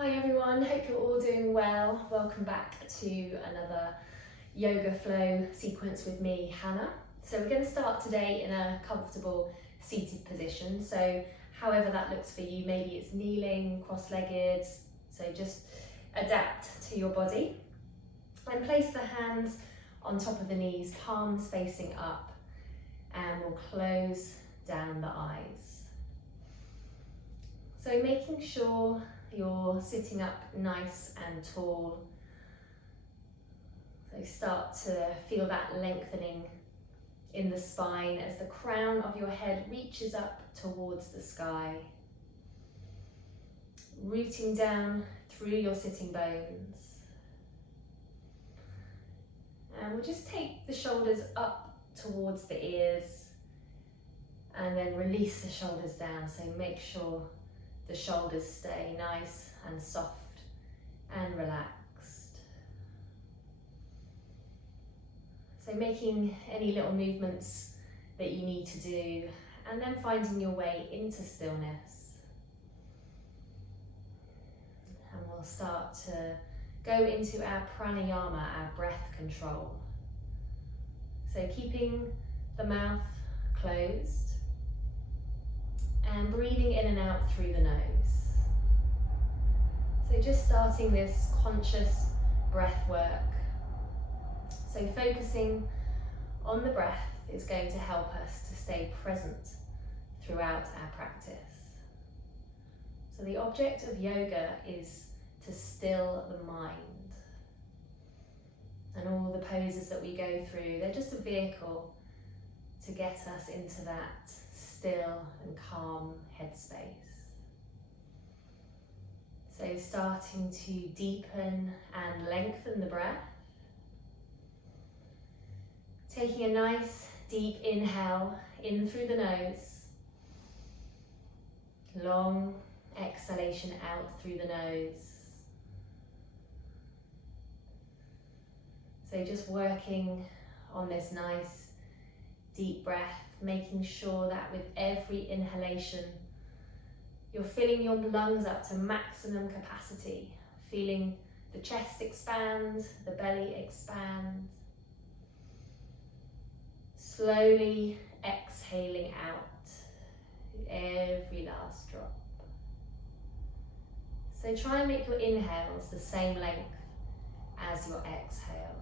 Hi everyone, hope you're all doing well. Welcome back to another yoga flow sequence with me, Hannah. So we're going to start today in a comfortable seated position. So however that looks for you, maybe it's kneeling, cross-legged, so just adapt to your body. And place the hands on top of the knees, palms facing up, and we'll close down the eyes. So making sure you're sitting up nice and tall. So start to feel that lengthening in the spine as the crown of your head reaches up towards the sky. Rooting down through your sitting bones. And we'll just take the shoulders up towards the ears and then release the shoulders down. So make sure the shoulders stay nice and soft and relaxed. So making any little movements that you need to do and then finding your way into stillness. And we'll start to go into our pranayama, our breath control. So keeping the mouth closed and breathing in and out through the nose. So just starting this conscious breath work. So focusing on the breath is going to help us to stay present throughout our practice. So the object of yoga is to still the mind. And all the poses that we go through, they're just a vehicle to get us into that still and calm headspace. So starting to deepen and lengthen the breath. Taking a nice deep inhale in through the nose. Long exhalation out through the nose. So just working on this nice deep breath, making sure that with every inhalation, you're filling your lungs up to maximum capacity, feeling the chest expand, the belly expand. Slowly exhaling out every last drop. So try and make your inhales the same length as your exhales.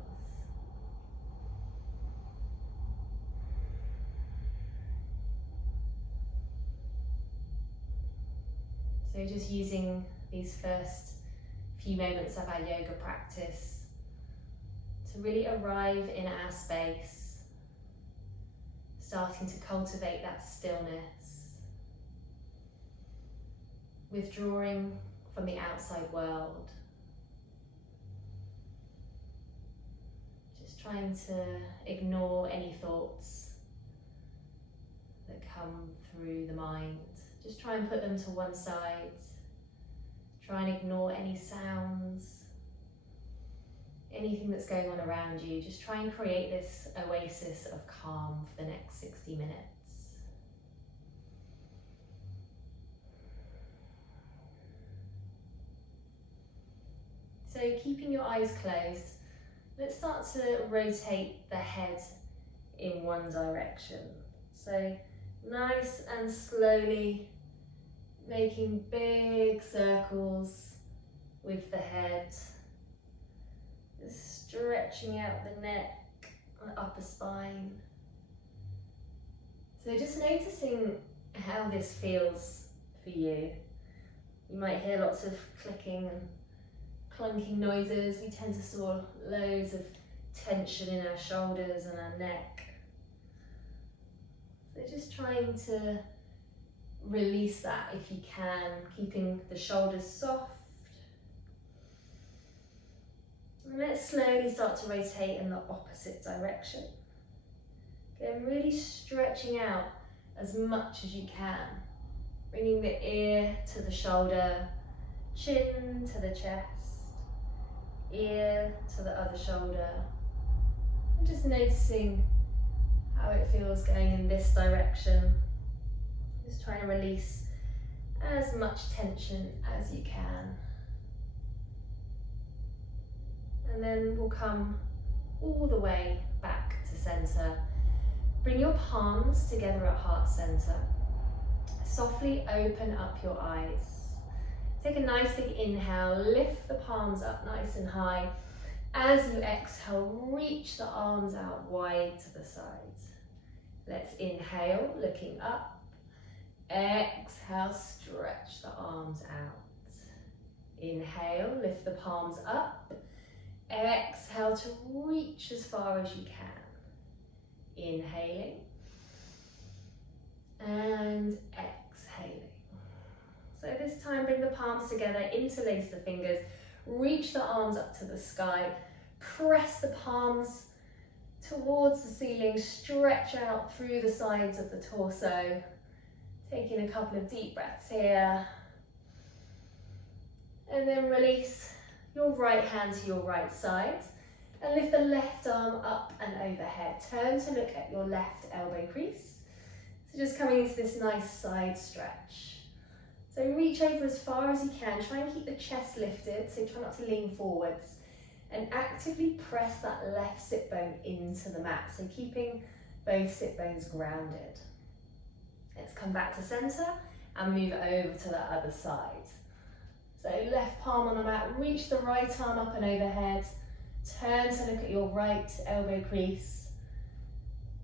So just using these first few moments of our yoga practice to really arrive in our space, starting to cultivate that stillness, withdrawing from the outside world, just trying to ignore any thoughts that come through the mind. Just try and put them to one side. Try and ignore any sounds, anything that's going on around you. Just try and create this oasis of calm for the next 60 minutes. So keeping your eyes closed, let's start to rotate the head in one direction. So nice and slowly making big circles with the head, just stretching out the neck and upper spine. So just noticing how this feels for you. You might hear lots of clicking and clunking noises. We tend to store loads of tension in our shoulders and our neck. So just trying to release that if you can, keeping the shoulders soft. And let's slowly start to rotate in the opposite direction. Again, really stretching out as much as you can. Bringing the ear to the shoulder, chin to the chest, ear to the other shoulder. And just noticing how it feels going in this direction. Just trying to release as much tension as you can. And then we'll come all the way back to center. Bring your palms together at heart center. Softly open up your eyes. Take a nice big inhale, lift the palms up nice and high. As you exhale, reach the arms out wide to the sides. Let's inhale, looking up. Exhale, stretch the arms out. Inhale, lift the palms up. Exhale to reach as far as you can. Inhaling and exhaling. So this time, bring the palms together, interlace the fingers, reach the arms up to the sky, press the palms towards the ceiling, stretch out through the sides of the torso. Taking a couple of deep breaths here. And then release your right hand to your right side and lift the left arm up and overhead. Turn to look at your left elbow crease. So just coming into this nice side stretch. So reach over as far as you can. Try and keep the chest lifted, so try not to lean forwards. And actively press that left sit bone into the mat, so keeping both sit bones grounded. Let's come back to center and move over to the other side. So left palm on the mat, reach the right arm up and overhead. Turn to look at your right elbow crease.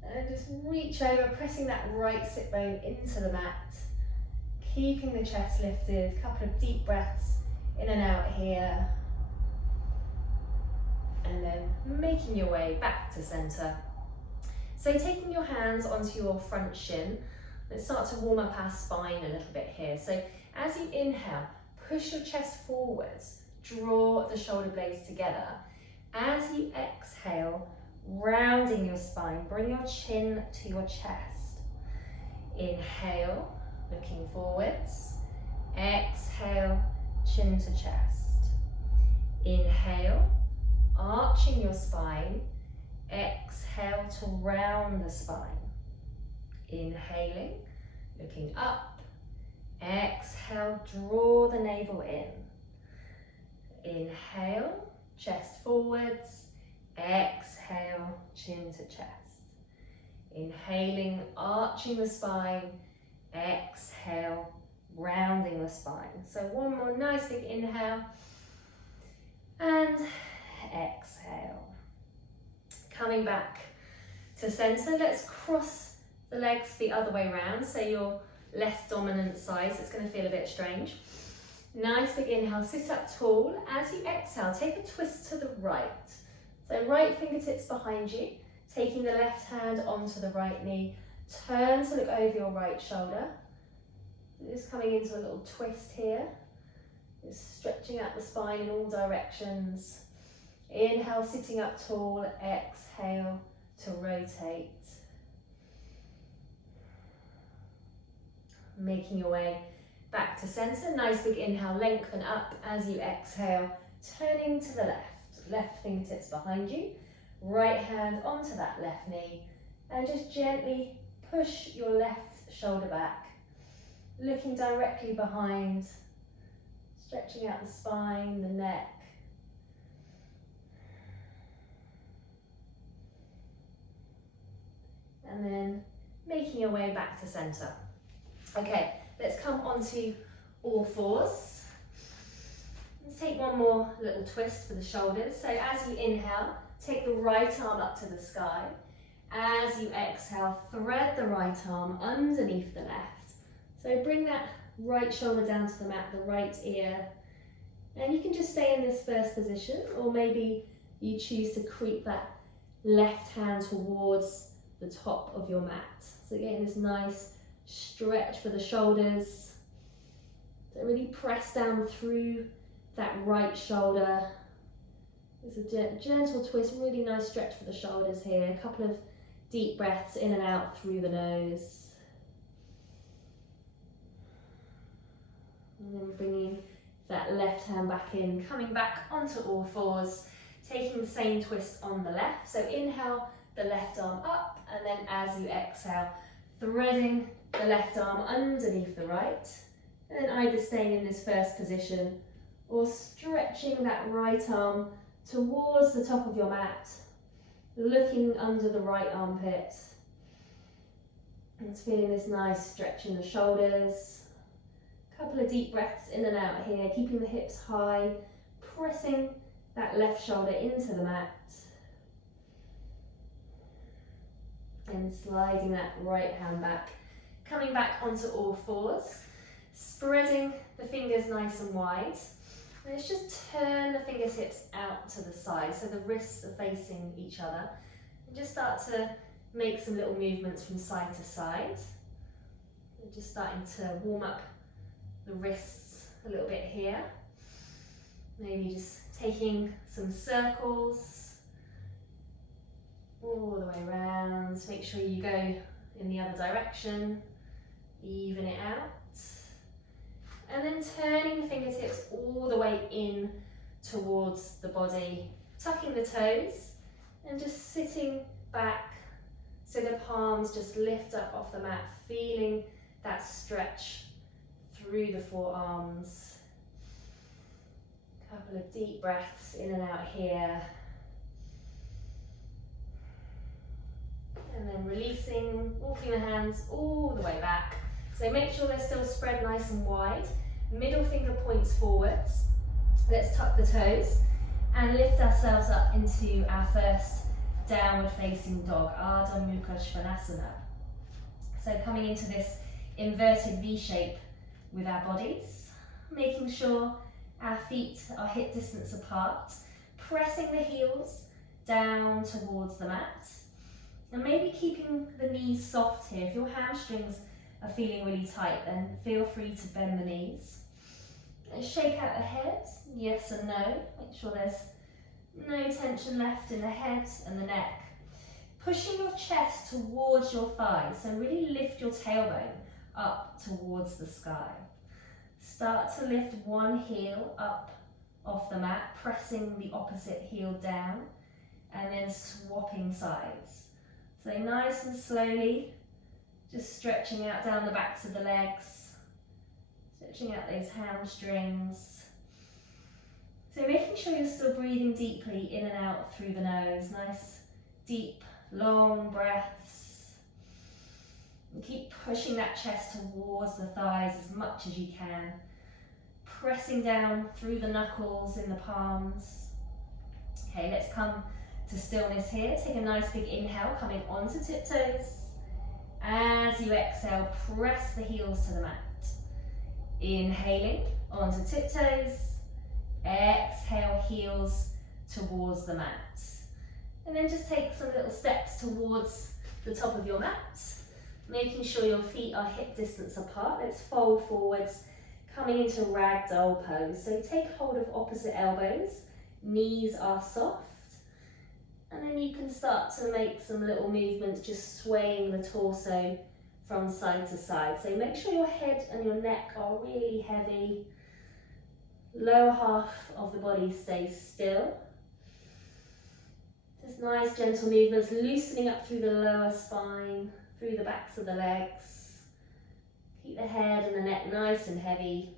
And just reach over, pressing that right sit bone into the mat. Keeping the chest lifted, a couple of deep breaths in and out here. And then making your way back to center. So taking your hands onto your front shin, let's start to warm up our spine a little bit here. So as you inhale, push your chest forwards, draw the shoulder blades together. As you exhale, rounding your spine, bring your chin to your chest. Inhale, looking forwards. Exhale, chin to chest. Inhale, arching your spine. Exhale to round the spine. Inhaling, looking up. Exhale, draw the navel in. Inhale, chest forwards. Exhale, chin to chest. Inhaling, arching the spine. Exhale, rounding the spine. So one more nice big inhale. And exhale. Coming back to center, let's cross the legs the other way around. So your less dominant side, so it's going to feel a bit strange. Nice big inhale, sit up tall. As you exhale, take a twist to the right. So right fingertips behind you, taking the left hand onto the right knee. Turn to look over your right shoulder. Just coming into a little twist here. Just stretching out the spine in all directions. Inhale, sitting up tall. Exhale to rotate. Making your way back to center. Nice big inhale, lengthen up as you exhale. Turning to the left. Left fingertips behind you. Right hand onto that left knee. And just gently push your left shoulder back. Looking directly behind. Stretching out the spine, the neck. And then making your way back to center. Okay, let's come onto all fours. Let's take one more little twist for the shoulders. So as you inhale, take the right arm up to the sky. As you exhale, thread the right arm underneath the left. So bring that right shoulder down to the mat, the right ear. And you can just stay in this first position, or maybe you choose to creep that left hand towards the top of your mat. So getting this nice stretch for the shoulders. So really press down through that right shoulder. There's a gentle twist, really nice stretch for the shoulders here. A couple of deep breaths in and out through the nose. And then bringing that left hand back in, coming back onto all fours, taking the same twist on the left. So inhale, the left arm up, and then as you exhale, threading the left arm underneath the right, and then either staying in this first position or stretching that right arm towards the top of your mat, looking under the right armpit. And feeling this nice stretch in the shoulders. A couple of deep breaths in and out here, keeping the hips high, pressing that left shoulder into the mat. And sliding that right hand back, coming back onto all fours, spreading the fingers nice and wide. Let's just turn the fingertips out to the side so the wrists are facing each other, and just start to make some little movements from side to side. And just starting to warm up the wrists a little bit here. Maybe just taking some circles all the way around. Make sure you go in the other direction, even it out. And then turning the fingertips all the way in towards the body, tucking the toes and just sitting back so the palms just lift up off the mat, feeling that stretch through the forearms. A couple of deep breaths in and out here. And then releasing, walking the hands all the way back. So make sure they're still spread nice and wide. Middle finger points forwards. Let's tuck the toes and lift ourselves up into our first downward facing dog, Ardha Mukha Svanasana. So coming into this inverted V shape with our bodies, making sure our feet are hip distance apart, pressing the heels down towards the mat, and maybe keeping the knees soft here. If your hamstrings are feeling really tight, then feel free to bend the knees. And shake out the head, yes and no. Make sure there's no tension left in the head and the neck. Pushing your chest towards your thighs, so really lift your tailbone up towards the sky. Start to lift one heel up off the mat, pressing the opposite heel down, and then swapping sides. So nice and slowly, just stretching out down the backs of the legs, stretching out those hamstrings. So making sure you're still breathing deeply in and out through the nose. Nice, deep, long breaths. And keep pushing that chest towards the thighs as much as you can. Pressing down through the knuckles in the palms. Okay, let's come to stillness here. Take a nice big inhale, coming onto tiptoes. As you exhale, press the heels to the mat. Inhaling onto tiptoes. Exhale, heels towards the mat. And then just take some little steps towards the top of your mat, making sure your feet are hip distance apart. Let's fold forwards, coming into ragdoll pose. So take hold of opposite elbows, knees are soft. And then you can start to make some little movements, just swaying the torso from side to side. So make sure your head and your neck are really heavy. Lower half of the body stays still. Just nice gentle movements, loosening up through the lower spine, through the backs of the legs. Keep the head and the neck nice and heavy.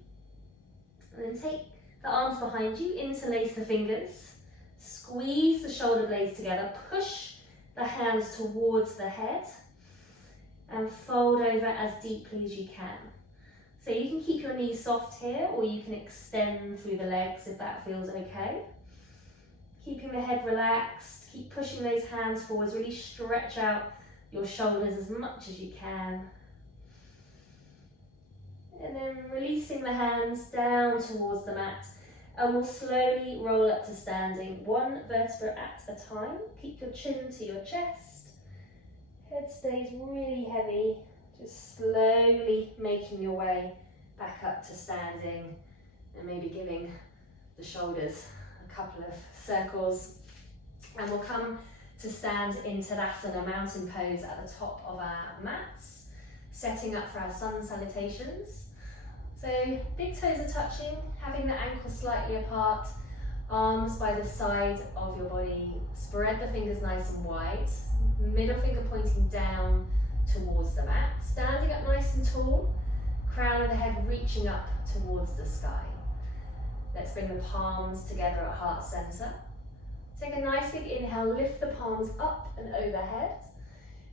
And then take the arms behind you, interlace the fingers. Squeeze the shoulder blades together, push the hands towards the head and fold over as deeply as you can. So you can keep your knees soft here, or you can extend through the legs if that feels okay. Keeping the head relaxed, keep pushing those hands forwards, really stretch out your shoulders as much as you can. And then releasing the hands down towards the mat. And we'll slowly roll up to standing, one vertebra at a time. Keep your chin to your chest. Head stays really heavy. Just slowly making your way back up to standing, and maybe giving the shoulders a couple of circles. And we'll come to stand in Tadasana, mountain pose at the top of our mats, setting up for our sun salutations. So big toes are touching, having the ankles slightly apart, arms by the side of your body. Spread the fingers nice and wide, middle finger pointing down towards the mat. Standing up nice and tall, crown of the head reaching up towards the sky. Let's bring the palms together at heart center. Take a nice big inhale, lift the palms up and overhead.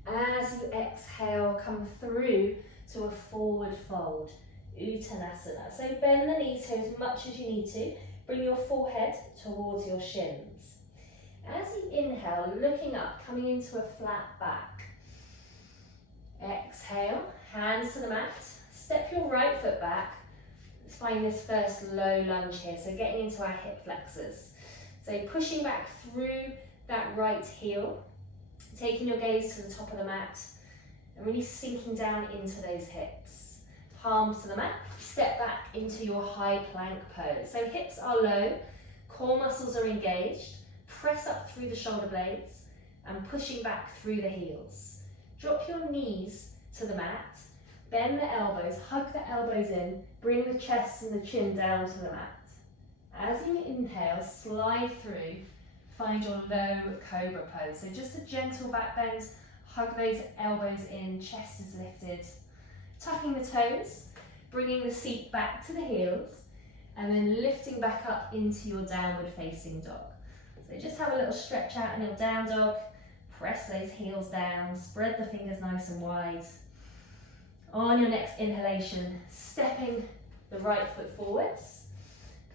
As you exhale, come through to a forward fold, Uttanasana. So bend the knees here as much as you need to. Bring your forehead towards your shins. As you inhale, looking up, coming into a flat back. Exhale, hands to the mat. Step your right foot back. Let's find this first low lunge here. So getting into our hip flexors. So pushing back through that right heel. Taking your gaze to the top of the mat. And really sinking down into those hips. Palms to the mat. Step back into your high plank pose. So hips are low. Core muscles are engaged. Press up through the shoulder blades. And pushing back through the heels. Drop your knees to the mat. Bend the elbows, hug the elbows in, bring the chest and the chin down to the mat. As you inhale, slide through, find your low cobra pose. So just a gentle back bend, hug those elbows in, chest is lifted. Tucking the toes, bringing the seat back to the heels, and then lifting back up into your downward facing dog. So just have a little stretch out in your down dog, press those heels down, spread the fingers nice and wide. On your next inhalation, stepping the right foot forwards,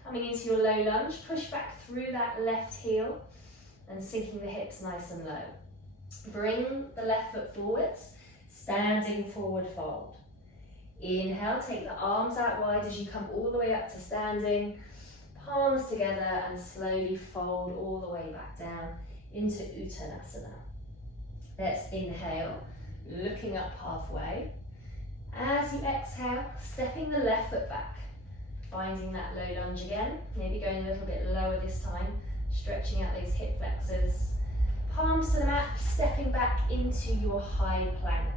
coming into your low lunge, push back through that left heel and sinking the hips nice and low. Bring the left foot forwards, standing forward fold. Inhale, take the arms out wide as you come all the way up to standing, palms together and slowly fold all the way back down into Uttanasana. Let's inhale, looking up halfway. As you exhale, stepping the left foot back, finding that low lunge again, maybe going a little bit lower this time, stretching out those hip flexors. Palms to the mat, stepping back into your high plank.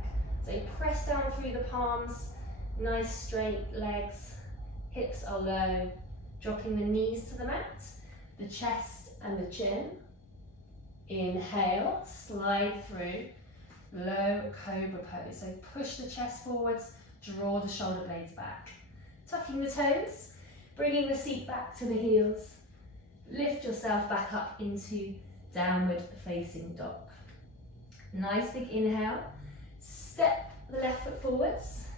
So press down through the palms, nice straight legs, hips are low, dropping the knees to the mat, the chest and the chin. Inhale, slide through. Low cobra pose. So push the chest forwards, draw the shoulder blades back. Tucking the toes, bringing the seat back to the heels. Lift yourself back up into downward facing dog. Nice big inhale. Step the left foot forwards.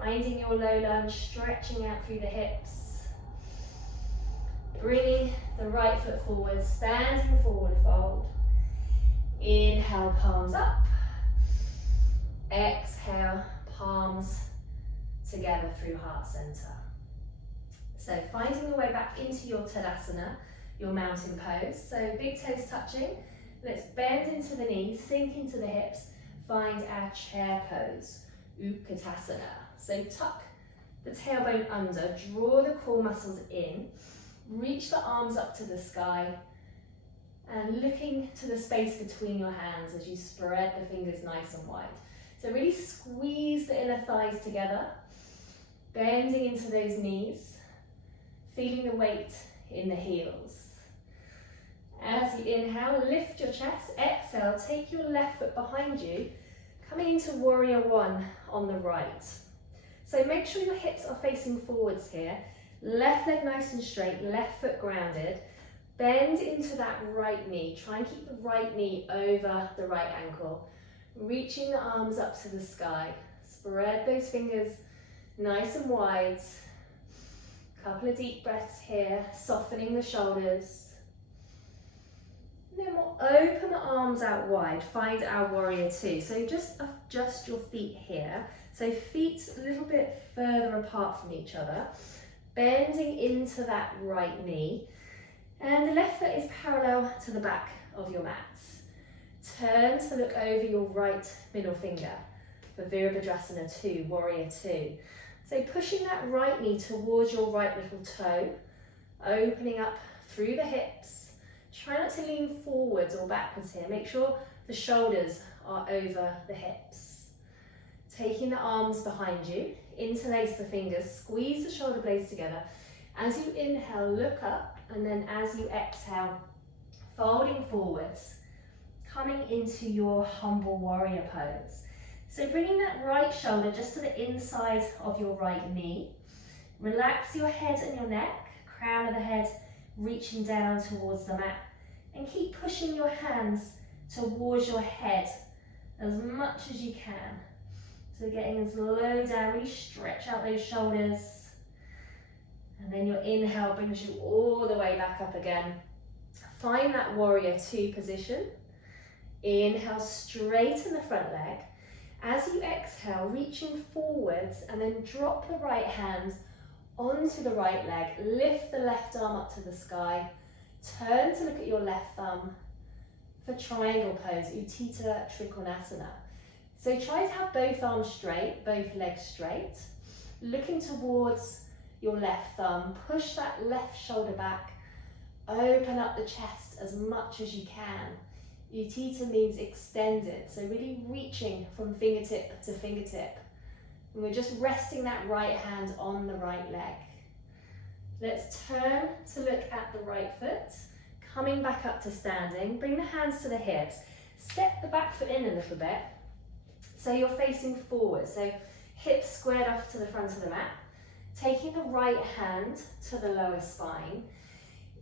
Finding your low lunge, stretching out through the hips. Bringing the right foot forward, standing forward fold. Inhale, palms up. Exhale, palms together through heart center. So finding the way back into your Tadasana, your mountain pose. So big toes touching. Let's bend into the knees, sink into the hips. Find our chair pose, Utkatasana. So tuck the tailbone under, draw the core muscles in, reach the arms up to the sky, and looking to the space between your hands as you spread the fingers nice and wide. So really squeeze the inner thighs together, bending into those knees, feeling the weight in the heels. As you inhale, lift your chest, exhale, take your left foot behind you, coming into warrior one on the right. So make sure your hips are facing forwards here, left leg nice and straight, left foot grounded. Bend into that right knee. Try and keep the right knee over the right ankle. Reaching the arms up to the sky. Spread those fingers nice and wide. Couple of deep breaths here, softening the shoulders. And then we'll open the arms out wide. Find our warrior two. So just adjust your feet here. So feet a little bit further apart from each other. Bending into that right knee. And the left foot is parallel to the back of your mat. Turn to look over your right middle finger for Virabhadrasana 2, Warrior 2. So pushing that right knee towards your right little toe, opening up through the hips. Try not to lean forwards or backwards here. Make sure the shoulders are over the hips. Taking the arms behind you, interlace the fingers, squeeze the shoulder blades together. As you inhale, look up, and then as you exhale, folding forwards, coming into your humble warrior pose. So bringing that right shoulder just to the inside of your right knee. Relax your head and your neck, crown of the head reaching down towards the mat. And keep pushing your hands towards your head as much as you can. So getting as low down, really stretch out those shoulders. And then your inhale brings you all the way back up again. Find that warrior two position. Inhale, straighten the front leg. As you exhale, reaching forwards and then drop the right hand onto the right leg. Lift the left arm up to the sky. Turn to look at your left thumb for triangle pose, Utthita Trikonasana. So try to have both arms straight, both legs straight. Looking towards your left thumb, push that left shoulder back. Open up the chest as much as you can. Utthita means extended, so really reaching from fingertip to fingertip. And we're just resting that right hand on the right leg. Let's turn to look at the right foot. Coming back up to standing, bring the hands to the hips. Step the back foot in a little bit. So you're facing forward, so hips squared off to the front of the mat. Taking the right hand to the lower spine.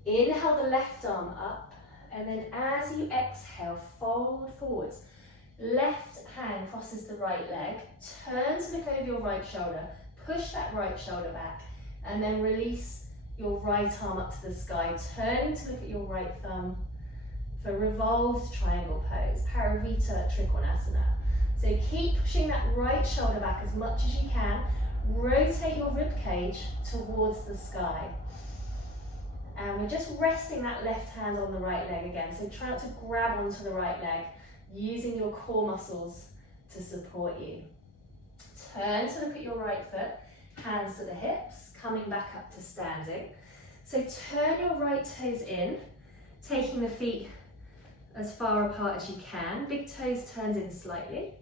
Inhale the left arm up, and then as you exhale, fold forwards. Left hand crosses the right leg. Turn to look over your right shoulder. Push that right shoulder back, and then release your right arm up to the sky. Turn to look at your right thumb for revolved triangle pose, Parivrtta Trikonasana. So keep pushing that right shoulder back as much as you can. Rotate your rib cage towards the sky. And we're just resting that left hand on the right leg again. So try not to grab onto the right leg, using your core muscles to support you. Turn to look at your right foot, hands to the hips, coming back up to standing. So turn your right toes in, taking the feet as far apart as you can. Big toes turned in slightly.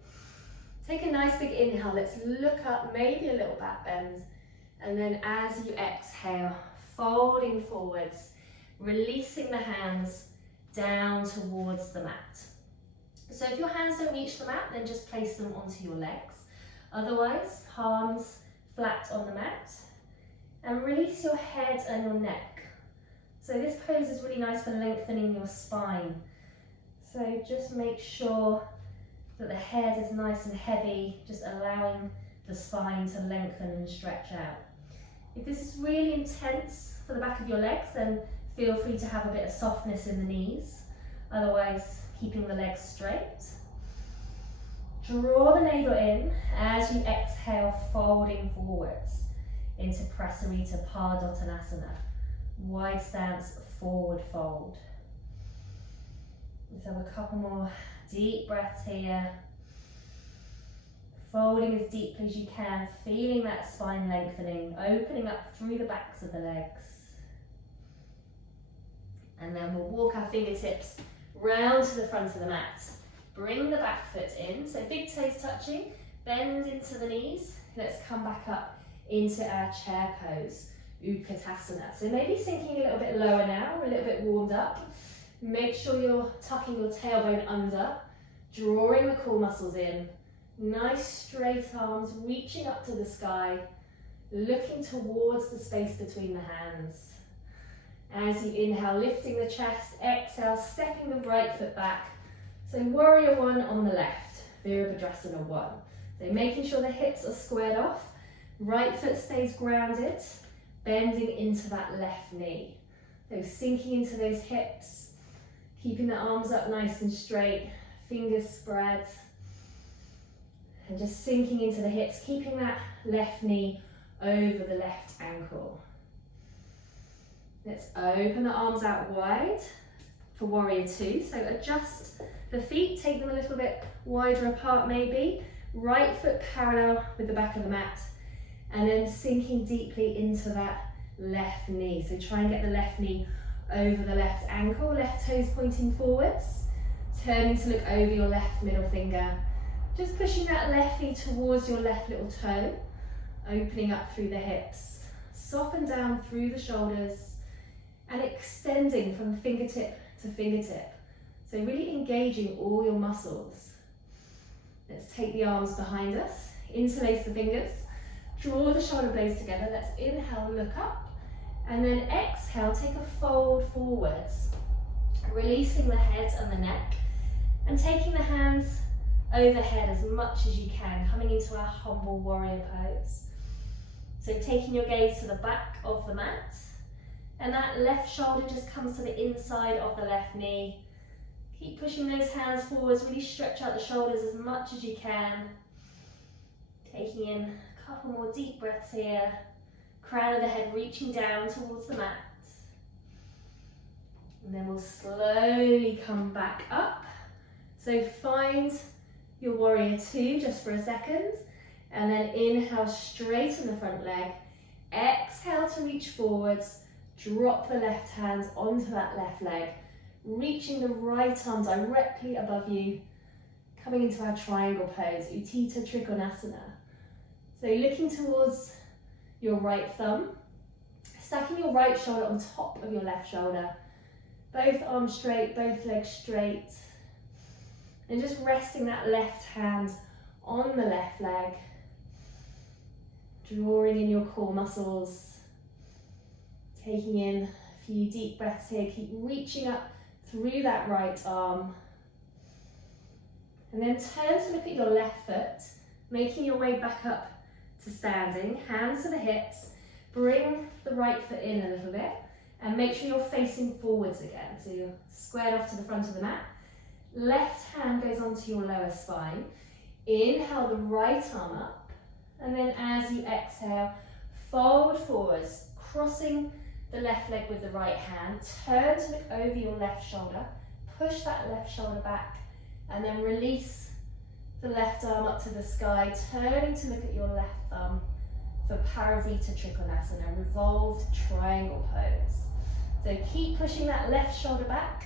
Take a nice big inhale. Let's look up, maybe a little back bend. And then as you exhale, folding forwards, releasing the hands down towards the mat. So if your hands don't reach the mat, then just place them onto your legs. Otherwise, palms flat on the mat. And release your head and your neck. So this pose is really nice for lengthening your spine. So just make sure that the head is nice and heavy, just allowing the spine to lengthen and stretch out. If this is really intense for the back of your legs, then feel free to have a bit of softness in the knees. Otherwise, keeping the legs straight. Draw the navel in as you exhale, folding forwards into Prasarita Padottanasana. Wide stance, forward fold. Let's have a couple more deep breaths here. Folding as deeply as you can, feeling that spine lengthening, opening up through the backs of the legs. And then we'll walk our fingertips round to the front of the mat. Bring the back foot in, so big toes touching, bend into the knees. Let's come back up into our chair pose, Utkatasana. So maybe sinking a little bit lower now, a little bit warmed up. Make sure you're tucking your tailbone under, drawing the core muscles in. Nice straight arms reaching up to the sky, looking towards the space between the hands. As you inhale, lifting the chest, exhale, stepping the right foot back. So warrior one on the left, Virabhadrasana 1. So making sure the hips are squared off, right foot stays grounded, bending into that left knee. So sinking into those hips, keeping the arms up nice and straight, fingers spread. And just sinking into the hips, keeping that left knee over the left ankle. Let's open the arms out wide for warrior two. So adjust the feet, take them a little bit wider apart maybe. Right foot parallel with the back of the mat. And then sinking deeply into that left knee. So try and get the left knee over the left ankle, left toes pointing forwards. Turning to look over your left middle finger. Just pushing that left knee towards your left little toe, opening up through the hips, soften down through the shoulders and extending from fingertip to fingertip. So really engaging all your muscles. Let's take the arms behind us, interlace the fingers, draw the shoulder blades together. Let's inhale, look up, and then exhale, take a fold forwards. Releasing the head and the neck and taking the hands overhead as much as you can, coming into our humble warrior pose. So taking your gaze to the back of the mat, and that left shoulder just comes to the inside of the left knee. Keep pushing those hands forwards, really stretch out the shoulders as much as you can. Taking in a couple more deep breaths here. Crown of the head reaching down towards the mat. And then we'll slowly come back up. So find your warrior two just for a second. And then inhale, straighten the front leg. Exhale to reach forwards. Drop the left hand onto that left leg. Reaching the right arm directly above you. Coming into our triangle pose, Utthita Trikonasana. So looking towards your right thumb. Stacking your right shoulder on top of your left shoulder. Both arms straight, both legs straight. And just resting that left hand on the left leg. Drawing in your core muscles. Taking in a few deep breaths here. Keep reaching up through that right arm. And then turn to look at your left foot. Making your way back up to standing. Hands to the hips. Bring the right foot in a little bit. And make sure you're facing forwards again. So you're squared off to the front of the mat. Left hand goes onto your lower spine. Inhale the right arm up. And then as you exhale, fold forwards, crossing the left leg with the right hand. Turn to look over your left shoulder. Push that left shoulder back. And then release the left arm up to the sky. Turning to look at your left thumb for Paravita Trikonasana, revolved triangle pose. So keep pushing that left shoulder back.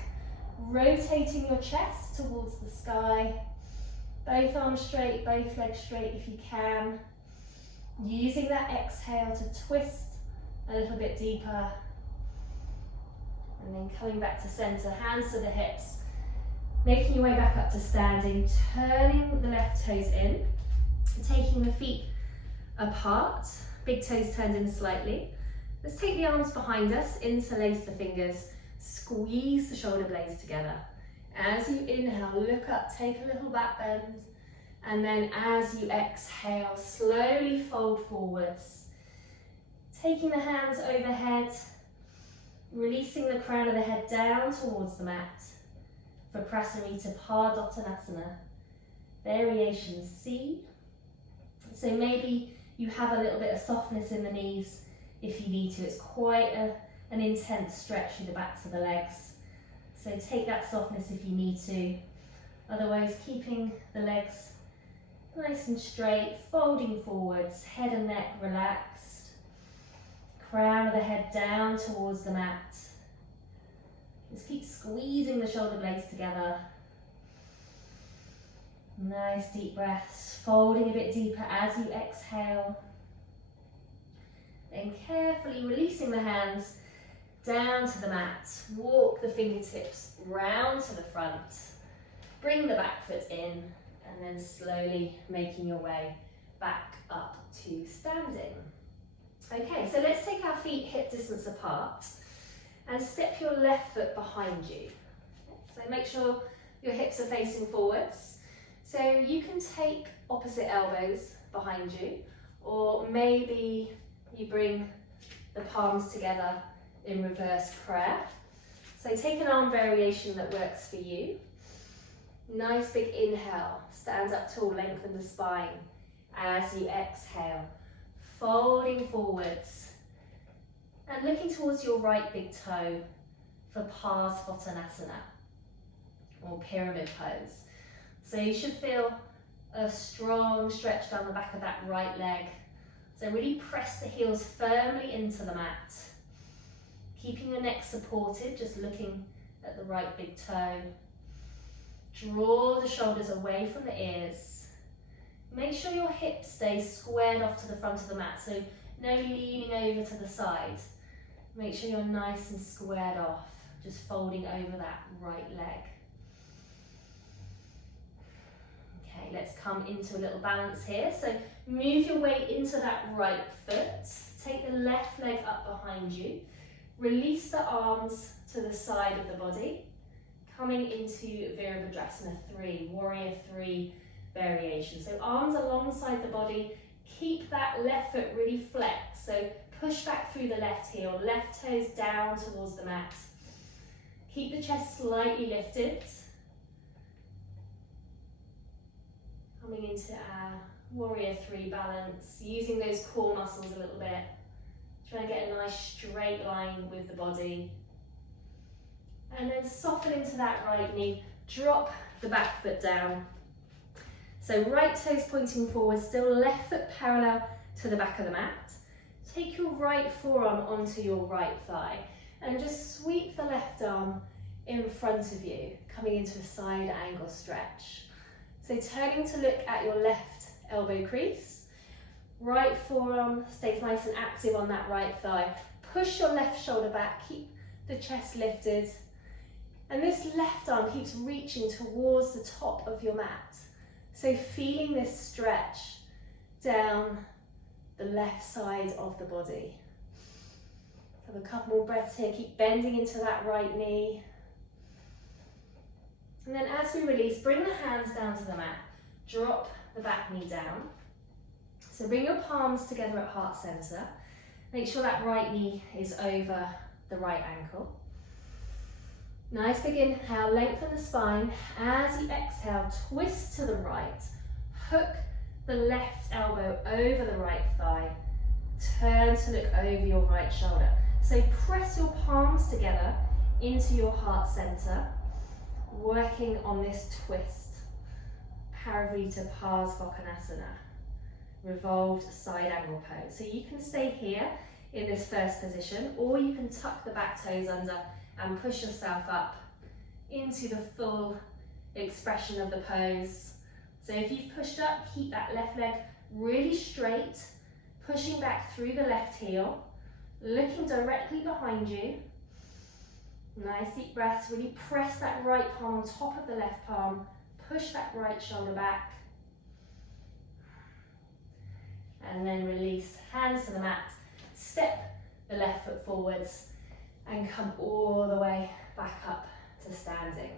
Rotating your chest towards the sky. Both arms straight, both legs straight if you can. Using that exhale to twist a little bit deeper. And then coming back to center, hands to the hips. Making your way back up to standing, turning the left toes in. Taking the feet apart, big toes turned in slightly. Let's take the arms behind us, interlace the fingers. Squeeze the shoulder blades together. As you inhale, look up, take a little back bend. And then as you exhale, slowly fold forwards. Taking the hands overhead, releasing the crown of the head down towards the mat for Prasarita Padottanasana, variation C. So maybe you have a little bit of softness in the knees if you need to. It's quite an intense stretch through the backs of the legs. So take that softness if you need to. Otherwise, keeping the legs nice and straight, folding forwards, head and neck relaxed. Crown of the head down towards the mat. Just keep squeezing the shoulder blades together. Nice deep breaths, folding a bit deeper as you exhale. Then carefully releasing the hands down to the mat. Walk the fingertips round to the front. Bring the back foot in and then slowly making your way back up to standing. Okay, so let's take our feet hip distance apart and step your left foot behind you. So make sure your hips are facing forwards. So you can take opposite elbows behind you, or maybe you bring the palms together in reverse prayer. So take an arm variation that works for you. Nice big inhale, stand up tall, lengthen the spine. As you exhale, folding forwards and looking towards your right big toe for Parsvottanasana, or pyramid pose. So you should feel a strong stretch down the back of that right leg. So really press the heels firmly into the mat. Keeping your neck supported, just looking at the right big toe. Draw the shoulders away from the ears. Make sure your hips stay squared off to the front of the mat, so no leaning over to the side. Make sure you're nice and squared off, just folding over that right leg. Okay, let's come into a little balance here. So move your way into that right foot. Take the left leg up behind you. Release the arms to the side of the body. coming into Virabhadrasana 3, Warrior 3 variation. So arms alongside the body, keep that left foot really flexed. So push back through the left heel, left toes down towards the mat. Keep the chest slightly lifted. Coming into our Warrior 3 balance, using those core muscles a little bit. Trying to get a nice straight line with the body. And then soften into that right knee, drop the back foot down. So right toes pointing forward, still left foot parallel to the back of the mat. Take your right forearm onto your right thigh and just sweep the left arm in front of you, coming into a side angle stretch. So turning to look at your left elbow crease, right forearm stays nice and active on that right thigh. Push your left shoulder back, keep the chest lifted. And this left arm keeps reaching towards the top of your mat. So feeling this stretch down the left side of the body. Have a couple more breaths here, keep bending into that right knee. And then as we release, bring the hands down to the mat. Drop the back knee down. So bring your palms together at heart center. Make sure that right knee is over the right ankle. Nice big inhale, lengthen the spine. As you exhale, twist to the right. Hook the left elbow over the right thigh. Turn to look over your right shoulder. So press your palms together into your heart center, working on this twist. Parivrtta Parsvakonasana, revolved side angle pose. So you can stay here in this first position, or you can tuck the back toes under and push yourself up into the full expression of the pose. So if you've pushed up, keep that left leg really straight, pushing back through the left heel, looking directly behind you. Nice deep breaths, really press that right palm on top of the left palm, push that right shoulder back. And then release, hands to the mat, step the left foot forwards, and come all the way back up to standing.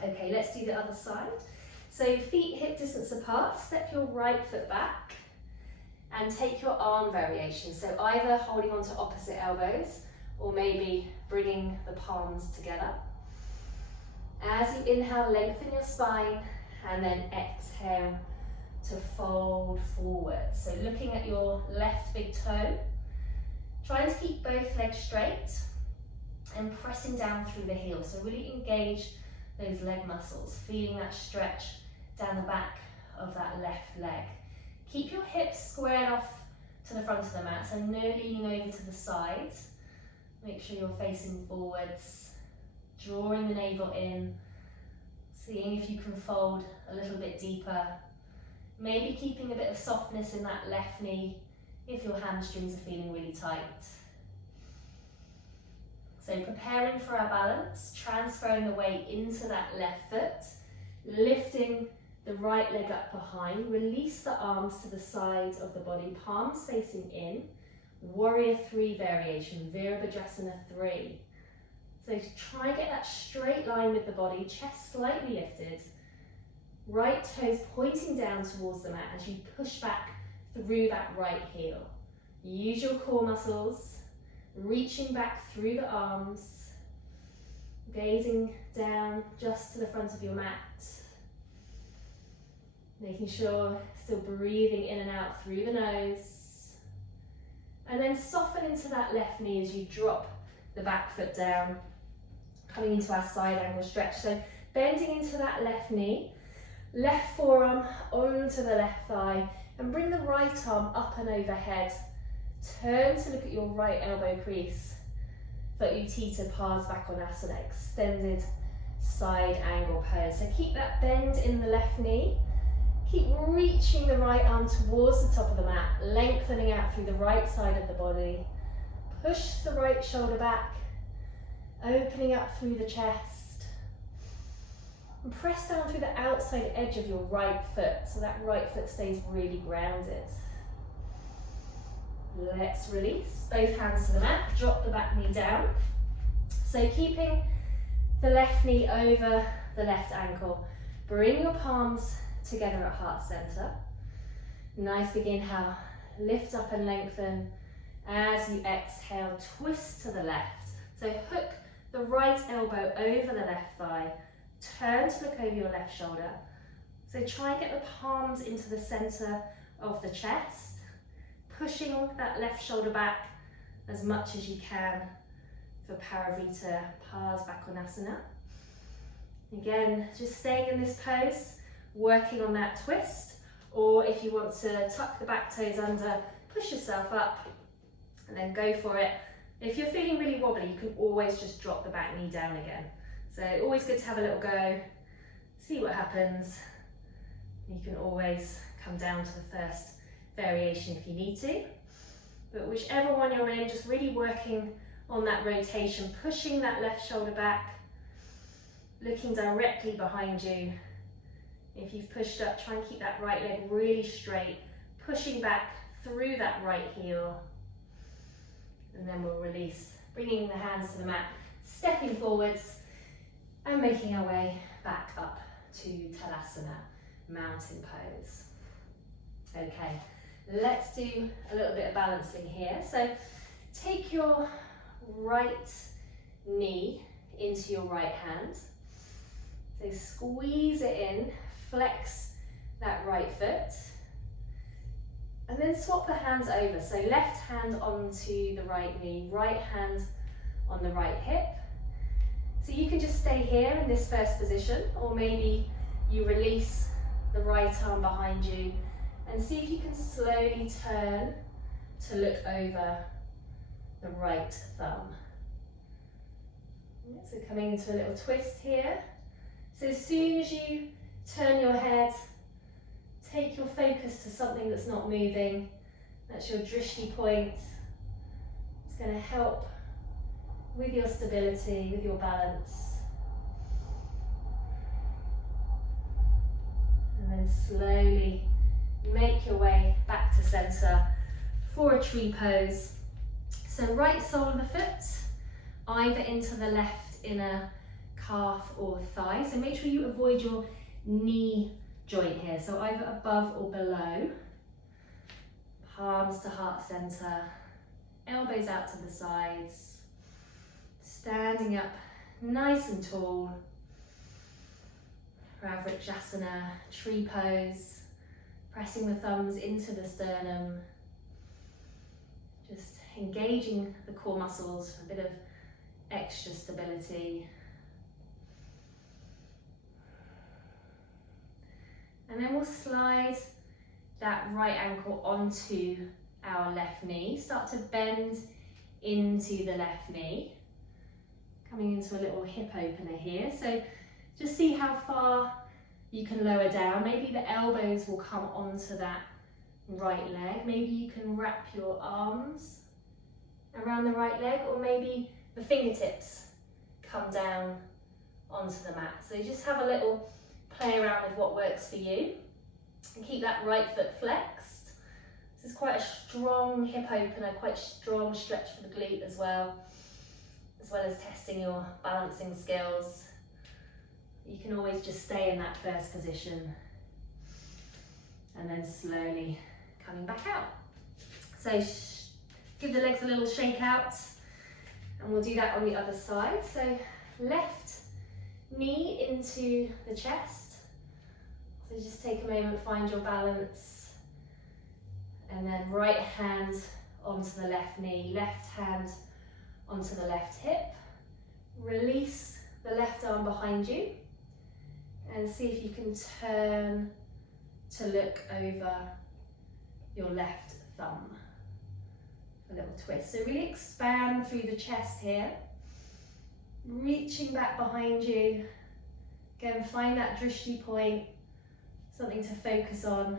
Okay, let's do the other side. So feet hip distance apart, step your right foot back and take your arm variation. So either holding on to opposite elbows or maybe bringing the palms together. As you inhale, lengthen your spine and then exhale to fold forward. So looking at your left big toe, trying to keep both legs straight and pressing down through the heel. So really engage those leg muscles, feeling that stretch down the back of that left leg. Keep your hips squared off to the front of the mat, so no leaning over to the sides. Make sure you're facing forwards, drawing the navel in, seeing if you can fold a little bit deeper. Maybe keeping a bit of softness in that left knee if your hamstrings are feeling really tight. So preparing for our balance, transferring the weight into that left foot, lifting the right leg up behind, release the arms to the sides of the body, palms facing in, Warrior 3 variation, Virabhadrasana 3. So try and get that straight line with the body, chest slightly lifted, right toes pointing down towards the mat as you push back through that right heel. Use your core muscles, reaching back through the arms, gazing down just to the front of your mat, making sure still breathing in and out through the nose, and then soften into that left knee as you drop the back foot down, coming into our side angle stretch. So bending into that left knee, left forearm onto the left thigh, and bring the right arm up and overhead. Turn to look at your right elbow crease for Utthita Parsvakonasana, extended side angle pose. So keep that bend in the left knee. Keep reaching the right arm towards the top of the mat, lengthening out through the right side of the body. Push the right shoulder back, opening up through the chest. And press down through the outside edge of your right foot so that right foot stays really grounded. Let's release, both hands to the mat, drop the back knee down. So keeping the left knee over the left ankle. Bring your palms together at heart center. Nice big inhale, lift up and lengthen. As you exhale, twist to the left. So hook the right elbow over the left thigh, turn to look over your left shoulder. So try and get the palms into the center of the chest, pushing that left shoulder back as much as you can for Parivrtta Parsvakonasana. Again, just staying in this pose, working on that twist, or if you want to tuck the back toes under, push yourself up and then go for it. If you're feeling really wobbly, you can always just drop the back knee down again. So always good to have a little go, see what happens. You can always come down to the first variation if you need to. But whichever one you're in, just really working on that rotation, pushing that left shoulder back, looking directly behind you. If you've pushed up, try and keep that right leg really straight, pushing back through that right heel. And then we'll release, bringing the hands to the mat, stepping forwards and making our way back up to Talasana, mountain pose. Okay, let's do a little bit of balancing here. So take your right knee into your right hand. So squeeze it in, flex that right foot. And then swap the hands over. So left hand onto the right knee, right hand on the right hip. So you can just stay here in this first position, or maybe you release the right arm behind you and see if you can slowly turn to look over the right thumb. So coming into a little twist here. So as soon as you turn your head, take your focus to something that's not moving. That's your drishti point. It's going to help with your stability, with your balance. And then slowly make your way back to center for a tree pose. So right sole of the foot, either into the left inner calf or thigh. So make sure you avoid your knee joint here, so either above or below. Palms to heart center, elbows out to the sides, standing up nice and tall. Parivrtta, tree pose, pressing the thumbs into the sternum, just engaging the core muscles for a bit of extra stability. And then we'll slide that right ankle onto our left knee. Start to bend into the left knee. Coming into a little hip opener here. So just see how far you can lower down. Maybe the elbows will come onto that right leg. Maybe you can wrap your arms around the right leg, or maybe the fingertips come down onto the mat. So just have a little play around with what works for you, and keep that right foot flexed. This is quite a strong hip opener, quite strong stretch for the glute as well as testing your balancing skills. You can always just stay in that first position and then slowly coming back out. So give the legs a little shake out, and we'll do that on the other side. So left knee into the chest. So just take a moment, find your balance, and then right hand onto the left knee, left hand onto the left hip. Release the left arm behind you and see if you can turn to look over your left thumb. A little twist. So really expand through the chest here, reaching back behind you. Again, find that drishti point, something to focus on.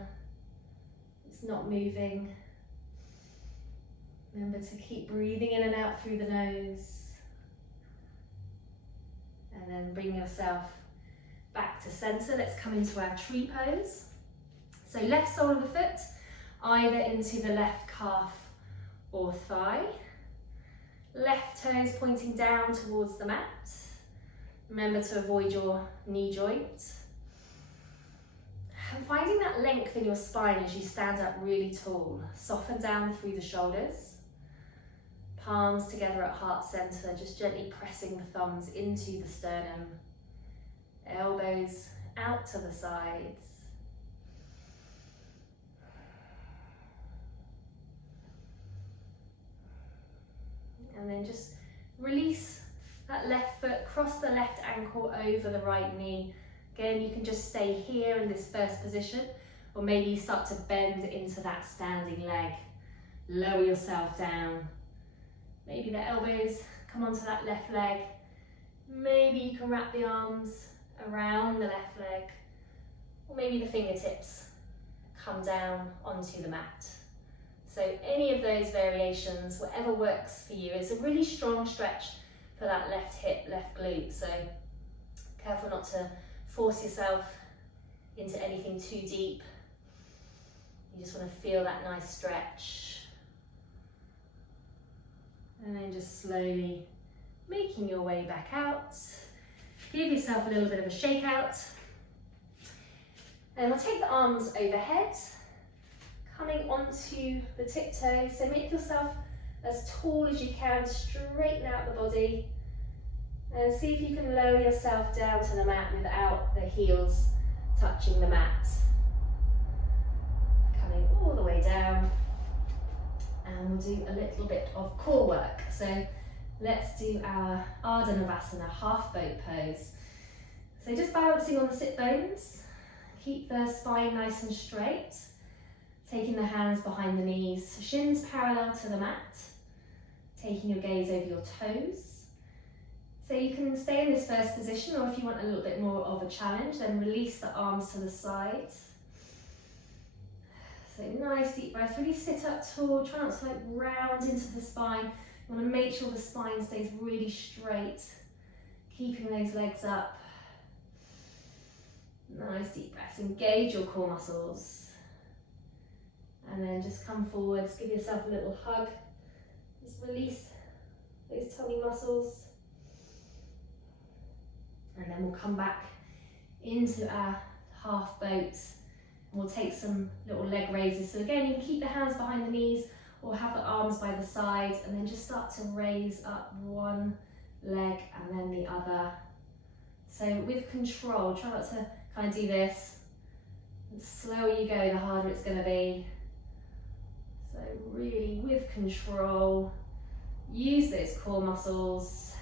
It's not moving. Remember to keep breathing in and out through the nose. And then bring yourself back to center. Let's come into our tree pose. So left sole of the foot, either into the left calf or thigh. Left toes pointing down towards the mat. Remember to avoid your knee joint. And finding that length in your spine as you stand up really tall. Soften down through the shoulders. Palms together at heart center, just gently pressing the thumbs into the sternum. Elbows out to the sides. And then just release that left foot, cross the left ankle over the right knee. Again, you can just stay here in this first position, or maybe you start to bend into that standing leg. Lower yourself down. Maybe the elbows come onto that left leg. Maybe you can wrap the arms around the left leg, or maybe the fingertips come down onto the mat. So any of those variations, whatever works for you. It's a really strong stretch for that left hip, left glute. So careful not to force yourself into anything too deep. You just want to feel that nice stretch. And then just slowly making your way back out. Give yourself a little bit of a shake out. And we'll take the arms overhead, coming onto the tiptoes. So make yourself as tall as you can, straighten out the body. And see if you can lower yourself down to the mat without the heels touching the mat. Coming all the way down. And we'll do a little bit of core work. So let's do our Ardha Navasana, half boat pose. So just balancing on the sit bones. Keep the spine nice and straight. Taking the hands behind the knees, shins parallel to the mat. Taking your gaze over your toes. So you can stay in this first position, or if you want a little bit more of a challenge, then release the arms to the side. So nice deep breath, really sit up tall, try not to round into the spine. You want to make sure the spine stays really straight, keeping those legs up. Nice deep breaths, engage your core muscles. And then just come forwards, give yourself a little hug. Just release those tummy muscles. And then we'll come back into our half boat. We'll take some little leg raises. So again, you can keep the hands behind the knees or have the arms by the side, and then just start to raise up one leg and then the other. So with control, try not to kind of do this. The slower you go, the harder it's going to be. So really with control, use those core muscles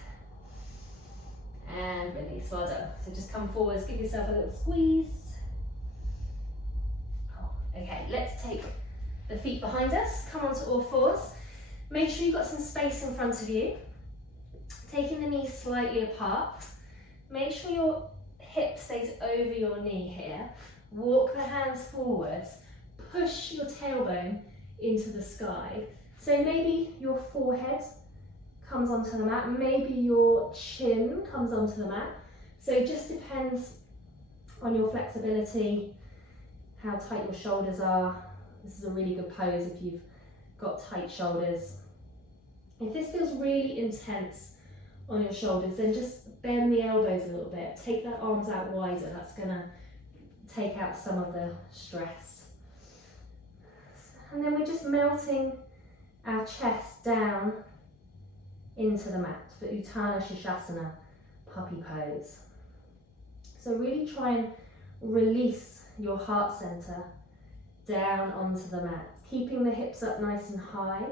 and release. Well done. So just come forwards, give yourself a little squeeze. Okay, let's take the feet behind us, come onto all fours. Make sure you've got some space in front of you. Taking the knees slightly apart. Make sure your hip stays over your knee here. Walk the hands forwards. Push your tailbone into the sky. So maybe your forehead comes onto the mat, maybe your chin comes onto the mat. So it just depends on your flexibility, how tight your shoulders are. This is a really good pose if you've got tight shoulders. If this feels really intense on your shoulders, then just bend the elbows a little bit. Take the arms out wider. That's gonna take out some of the stress. And then we're just melting our chest down into the mat for Utthana Shishasana, puppy pose. So really try and release your heart center down onto the mat, keeping the hips up nice and high.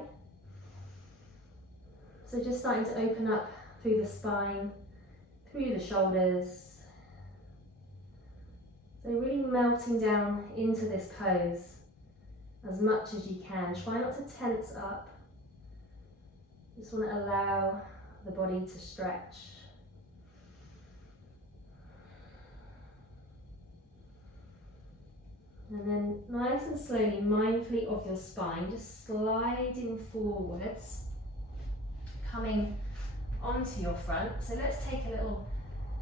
So just starting to open up through the spine, through the shoulders. So really melting down into this pose as much as you can. Try not to tense up. Just want to allow the body to stretch. And then nice and slowly, mindfully of your spine, just sliding forwards, coming onto your front. So let's take a little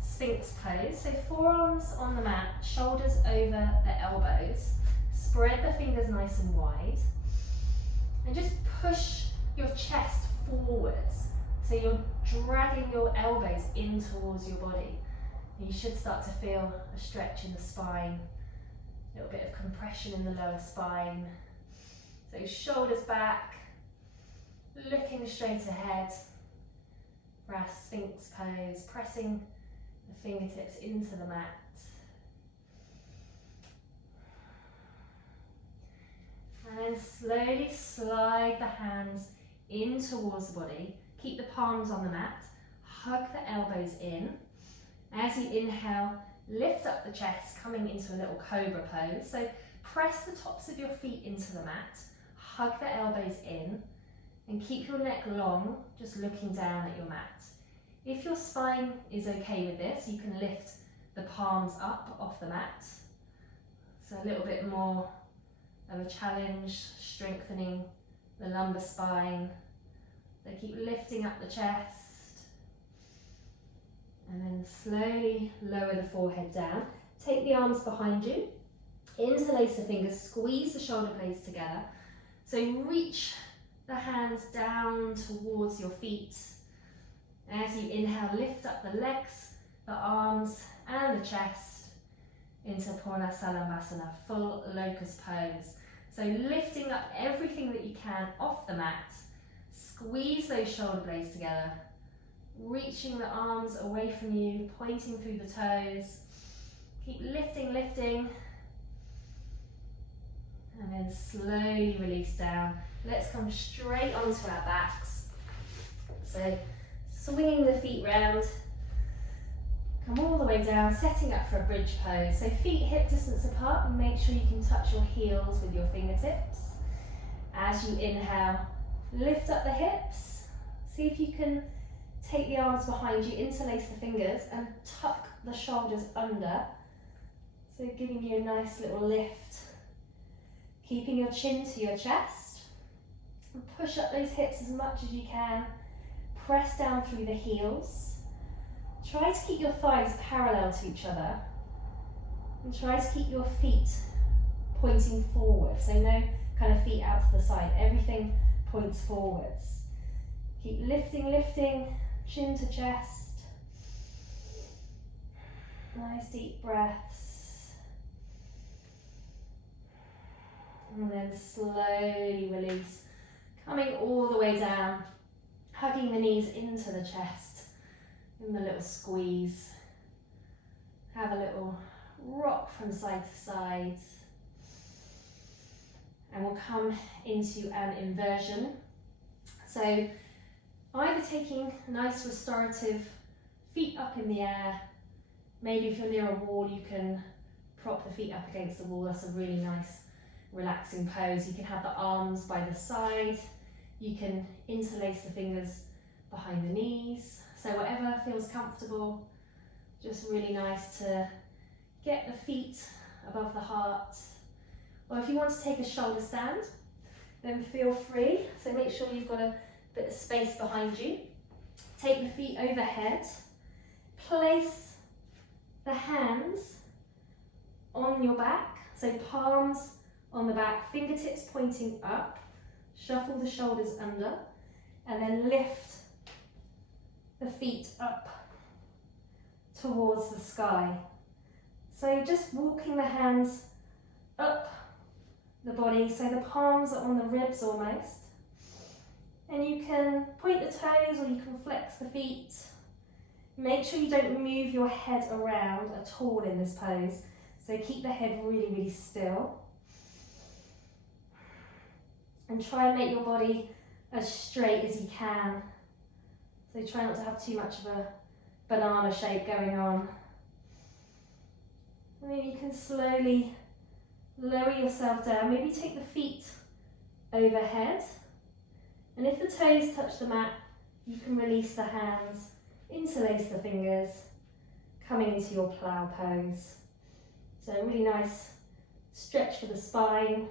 Sphinx pose. So forearms on the mat, shoulders over the elbows. Spread the fingers nice and wide. And just push your chest forwards. So you're dragging your elbows in towards your body. You should start to feel a stretch in the spine, a little bit of compression in the lower spine. So shoulders back, looking straight ahead for our Sphinx pose, pressing the fingertips into the mat. And then slowly slide the hands in towards the body. Keep the palms on the mat. Hug the elbows in. As you inhale, lift up the chest, coming into a little cobra pose. So press the tops of your feet into the mat. Hug the elbows in. And keep your neck long, just looking down at your mat. If your spine is okay with this, you can lift the palms up off the mat. So a little bit more of a challenge, strengthening the lumbar spine. So keep lifting up the chest. And then slowly lower the forehead down. Take the arms behind you. Interlace the fingers, squeeze the shoulder blades together. So reach the hands down towards your feet. As you inhale, lift up the legs, the arms and the chest into Purnasalambassana, full locust pose. So lifting up everything that you can off the mat, squeeze those shoulder blades together, reaching the arms away from you, pointing through the toes. Keep lifting, lifting, and then slowly release down. Let's come straight onto our backs. So swinging the feet round, come all the way down, setting up for a bridge pose. So feet hip distance apart, and make sure you can touch your heels with your fingertips. As you inhale, lift up the hips. See if you can take the arms behind you, interlace the fingers and tuck the shoulders under. So giving you a nice little lift. Keeping your chin to your chest. And push up those hips as much as you can. Press down through the heels. Try to keep your thighs parallel to each other. And try to keep your feet pointing forward. So no kind of feet out to the side. Everything points forwards. Keep lifting, lifting, chin to chest. Nice deep breaths. And then slowly release. Coming all the way down. Hugging the knees into the chest. In the little squeeze. Have a little rock from side to side. And we'll come into an inversion. So either taking nice restorative feet up in the air. Maybe if you're near a wall, you can prop the feet up against the wall. That's a really nice relaxing pose. You can have the arms by the side. You can interlace the fingers behind the knees. So whatever feels comfortable. Just really nice to get the feet above the heart. Or if you want to take a shoulder stand, then feel free. So make sure you've got a bit of space behind you. Take the feet overhead. Place the hands on your back. So palms on the back, fingertips pointing up. Shuffle the shoulders under. And then lift the feet up towards the sky. So just walking the hands up the body, so the palms are on the ribs almost. And you can point the toes or you can flex the feet. Make sure you don't move your head around at all in this pose. So keep the head really, really still. And try and make your body as straight as you can. So try not to have too much of a banana shape going on. And then you can slowly lower yourself down. Maybe take the feet overhead. And if the toes touch the mat, you can release the hands, interlace the fingers, coming into your plow pose. So a really nice stretch for the spine.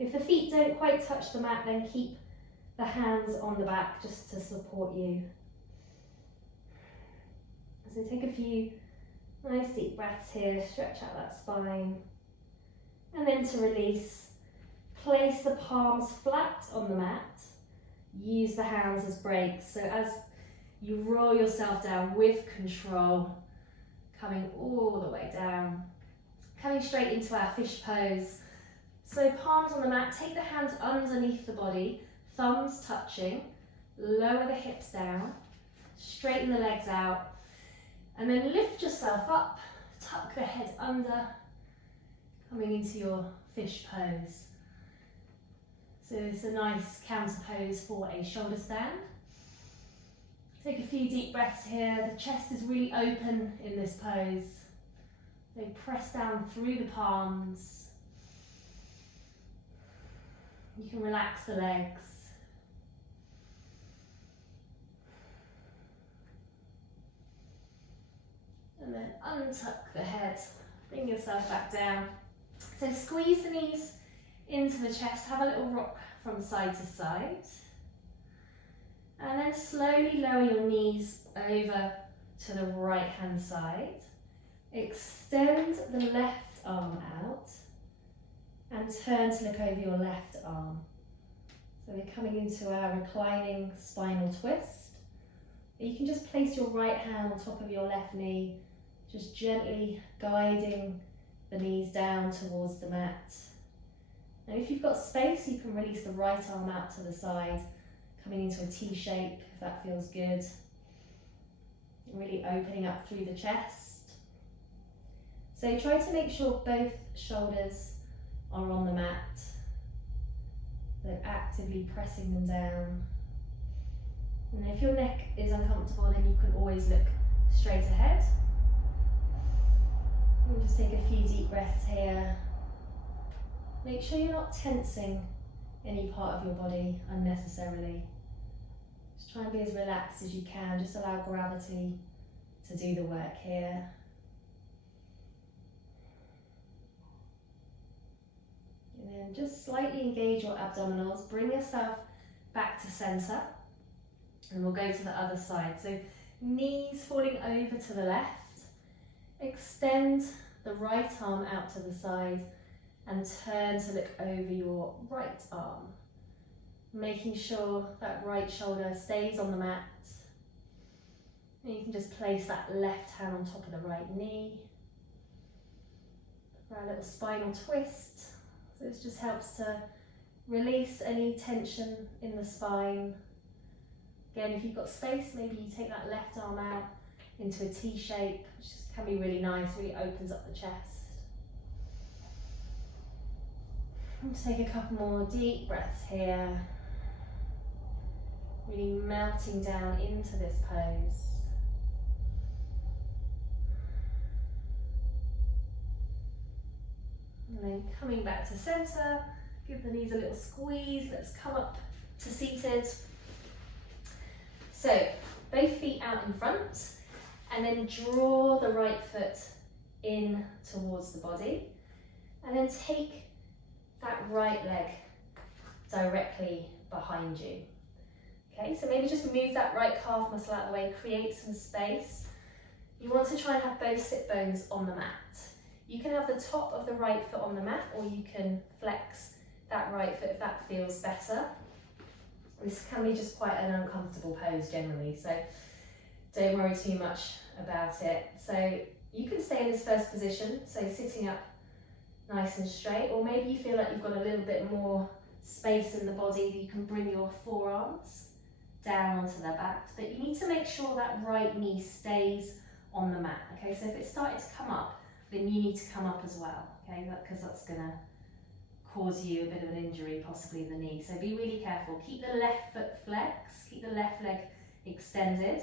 If the feet don't quite touch the mat, then keep the hands on the back just to support you. So take a few nice deep breaths here, stretch out that spine. And then to release, place the palms flat on the mat. use the hands as brakes. So as you roll yourself down with control, coming all the way down, coming straight into our fish pose. So palms on the mat, take the hands underneath the body, thumbs touching, lower the hips down, straighten the legs out, and then lift yourself up, tuck the head under, coming into your fish pose. So it's a nice counter pose for a shoulder stand. Take a few deep breaths here. The chest is really open in this pose. So press down through the palms. You can relax the legs. And then untuck the head. Bring yourself back down. So squeeze the knees into the chest. Have a little rock from side to side. And then slowly lower your knees over to the right hand side. Extend the left arm out and turn to look over your left arm. So we're coming into our reclining spinal twist. You can just place your right hand on top of your left knee, just gently guiding the knees down towards the mat. Now if you've got space, you can release the right arm out to the side, coming into a T shape if that feels good. Really opening up through the chest. So try to make sure both shoulders are on the mat. So actively pressing them down. And if your neck is uncomfortable, then you can always look straight ahead. And just take a few deep breaths here. Make sure you're not tensing any part of your body unnecessarily. Just try and be as relaxed as you can. Just allow gravity to do the work here. And then just slightly engage your abdominals. Bring yourself back to center. And we'll go to the other side. So knees falling over to the left. Extend the right arm out to the side and turn to look over your right arm. Making sure that right shoulder stays on the mat. And you can just place that left hand on top of the right knee. For our little spinal twist. So this just helps to release any tension in the spine. Again, if you've got space, maybe you take that left arm out into a T shape, which just can be really nice, really opens up the chest. And just take a couple more deep breaths here. Really melting down into this pose. And then coming back to center, give the knees a little squeeze. Let's come up to seated. So, both feet out in front, and then draw the right foot in towards the body, and then take that right leg directly behind you. Okay, so maybe just move that right calf muscle out of the way, create some space. You want to try and have both sit bones on the mat. You can have the top of the right foot on the mat, or you can flex that right foot if that feels better. This can be just quite an uncomfortable pose generally, so don't worry too much about it. So you can stay in this first position, so sitting up nice and straight, or maybe you feel like you've got a little bit more space in the body, you can bring your forearms down onto their backs, but you need to make sure that right knee stays on the mat. Okay, so if it's starting to come up, then you need to come up as well, okay, because that's going to cause you a bit of an injury possibly in the knee. So be really careful. Keep the left foot flexed, keep the left leg extended.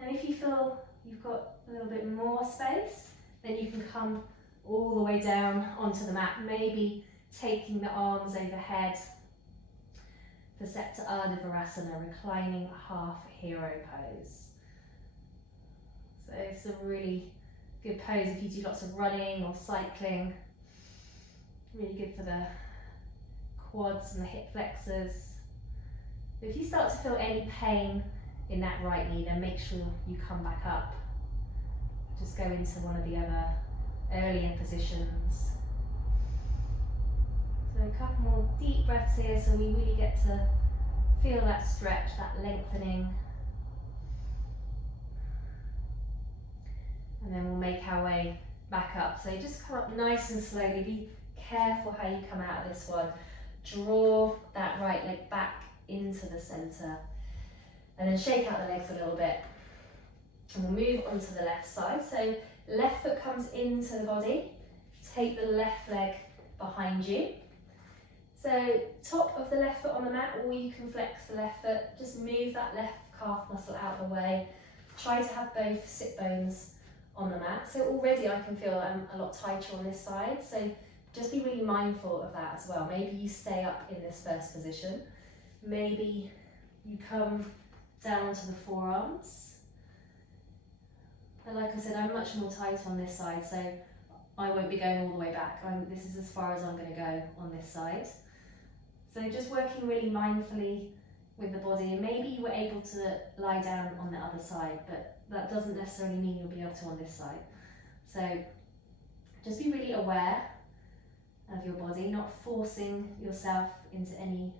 And if you feel you've got a little bit more space, then you can come all the way down onto the mat, maybe taking the arms overhead for Sapta Ardha Virasana, reclining half hero pose. So it's a really good pose if you do lots of running or cycling. Really good for the quads and the hip flexors. But if you start to feel any pain in that right knee, then make sure you come back up. Just go into one of the other earlier positions. So a couple more deep breaths here, so we really get to Feel that stretch, that lengthening. And then we'll make our way back up. So just come up nice and slowly. Be careful how you come out of this one. Draw that right leg back into the centre. And then shake out the legs a little bit. And we'll move onto the left side. So left foot comes into the body. Take the left leg behind you. So top of the left foot on the mat, or you can flex the left foot. Just move that left calf muscle out of the way. Try to have both sit bones on the mat. So already I can feel a lot tighter on this side. So just be really mindful of that as well. Maybe you stay up in this first position. Maybe you come down to the forearms. But like I said, I'm much more tight on this side, so I won't be going all the way back. This is as far as I'm going to go on this side. So just working really mindfully with the body, and maybe you were able to lie down on the other side, but that doesn't necessarily mean you'll be able to on this side. So just be really aware of your body, not forcing yourself into any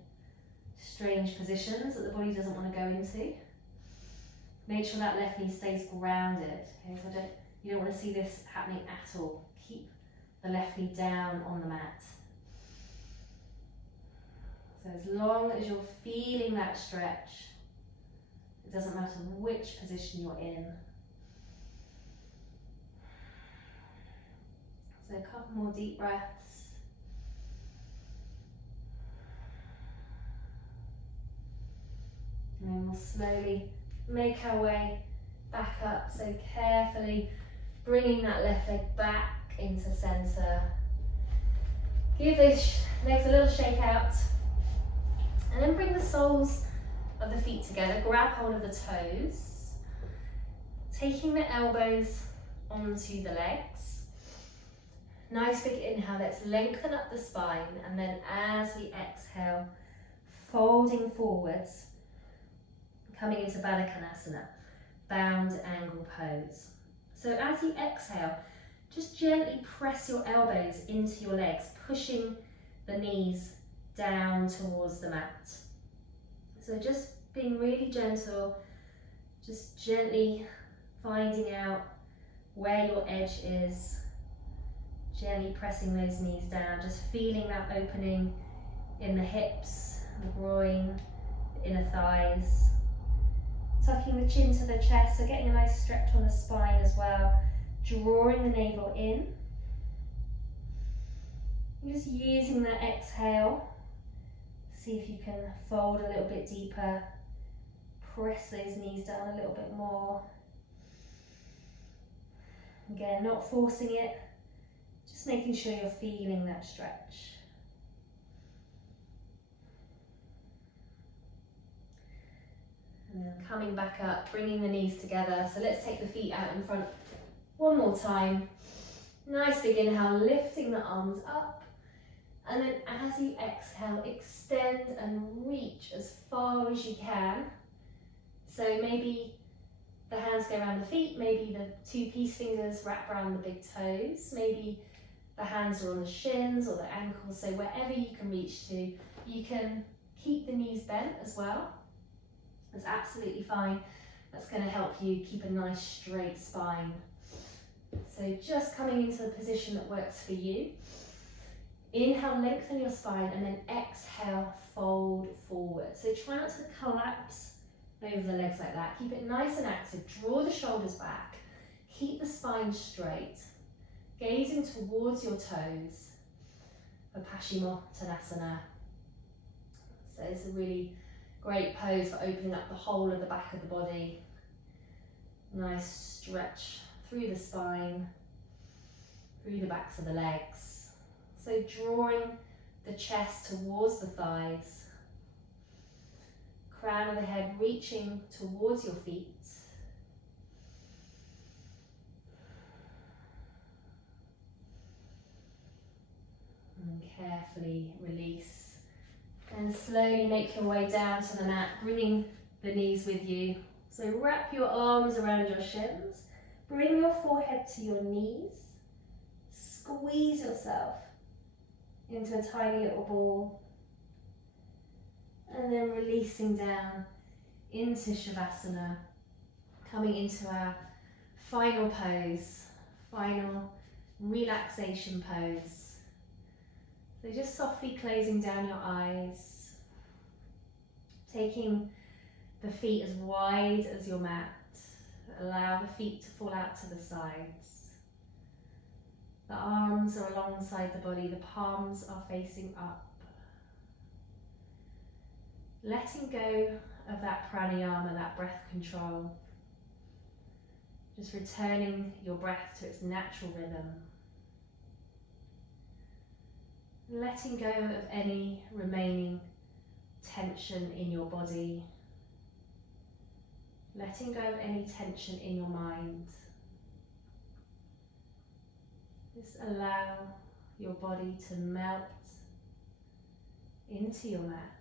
strange positions that the body doesn't want to go into. Make sure that left knee stays grounded. Okay, so you don't want to see this happening at all. Keep the left knee down on the mat. So as long as you're feeling that stretch, it doesn't matter which position you're in. So a couple more deep breaths. And then we'll slowly make our way back up. So carefully bringing that left leg back into centre. Give those legs a little shake out. And then bring the soles of the feet together. Grab hold of the toes. Taking the elbows onto the legs. Nice big inhale. Let's lengthen up the spine. And then as we exhale, folding forwards, coming into Baddha Konasana, bound angle pose. So as you exhale, just gently press your elbows into your legs, pushing the knees down towards the mat. So just being really gentle, just gently finding out where your edge is, gently pressing those knees down, just feeling that opening in the hips, the groin, the inner thighs. Tucking the chin to the chest, so getting a nice stretch on the spine as well. Drawing the navel in. And just using the exhale. See if you can fold a little bit deeper. Press those knees down a little bit more. Again, not forcing it. Just making sure you're feeling that stretch. And then coming back up, bringing the knees together. So let's take the feet out in front one more time. Nice big inhale, lifting the arms up. And then as you exhale, extend and reach as far as you can. So maybe the hands go around the feet, maybe the two peace fingers wrap around the big toes, maybe the hands are on the shins or the ankles. So wherever you can reach to, you can keep the knees bent as well. That's absolutely fine. That's going to help you keep a nice straight spine. So just coming into the position that works for you. Inhale, lengthen your spine, and then exhale, fold forward. So try not to collapse over the legs like that. Keep it nice and active. Draw the shoulders back. Keep the spine straight. Gazing towards your toes for Paschimottanasana. So it's a really great pose for opening up the whole of the back of the body. Nice stretch through the spine, through the backs of the legs. So drawing the chest towards the thighs. Crown of the head reaching towards your feet. And carefully release. And slowly make your way down to the mat, bringing the knees with you. So wrap your arms around your shins. Bring your forehead to your knees. Squeeze yourself into a tiny little ball. And then releasing down into Shavasana, coming into our final pose, final relaxation pose. So just softly closing down your eyes, taking the feet as wide as your mat. Allow the feet to fall out to the sides. The arms are alongside the body, the palms are facing up. Letting go of that pranayama, that breath control. Just returning your breath to its natural rhythm. Letting go of any remaining tension in your body. Letting go of any tension in your mind. Just allow your body to melt into your mat.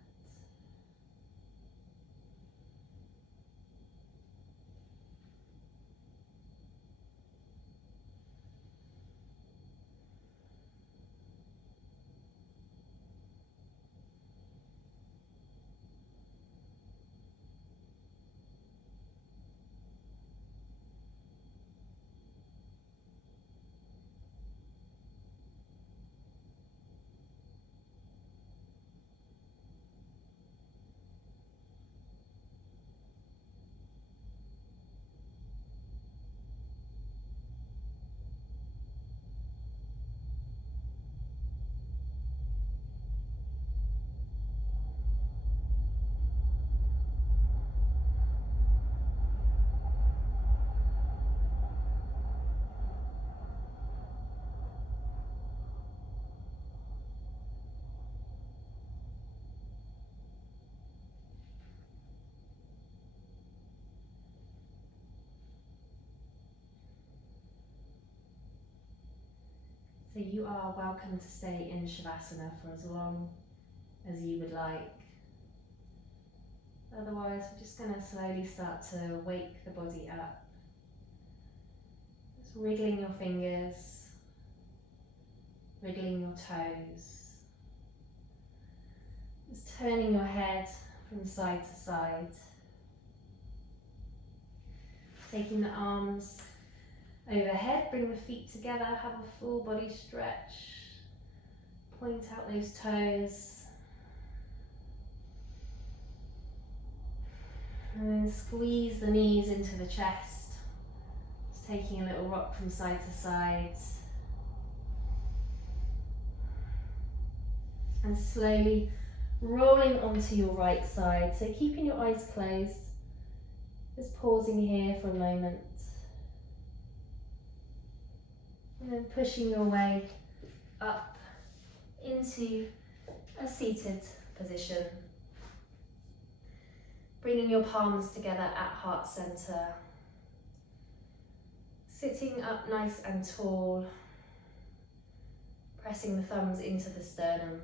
So you are welcome to stay in Shavasana for as long as you would like. Otherwise, we're just going to slowly start to wake the body up. Just wriggling your fingers, wriggling your toes. Just turning your head from side to side. Taking the arms overhead, bring the feet together, have a full body stretch. Point out those toes. And then squeeze the knees into the chest. Just taking a little rock from side to side. And slowly rolling onto your right side. So keeping your eyes closed. Just pausing here for a moment. And then pushing your way up into a seated position. Bringing your palms together at heart center. Sitting up nice and tall. Pressing the thumbs into the sternum.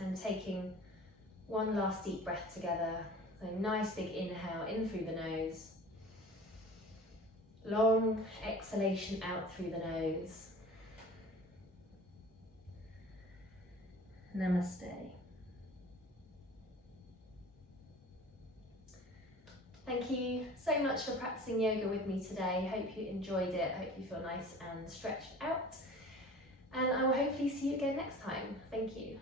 And taking one last deep breath together. So nice big inhale in through the nose. Long exhalation out through the nose. Namaste. Thank you so much for practicing yoga with me today. Hope you enjoyed it. Hope you feel nice and stretched out. And I will hopefully see you again next time. Thank you.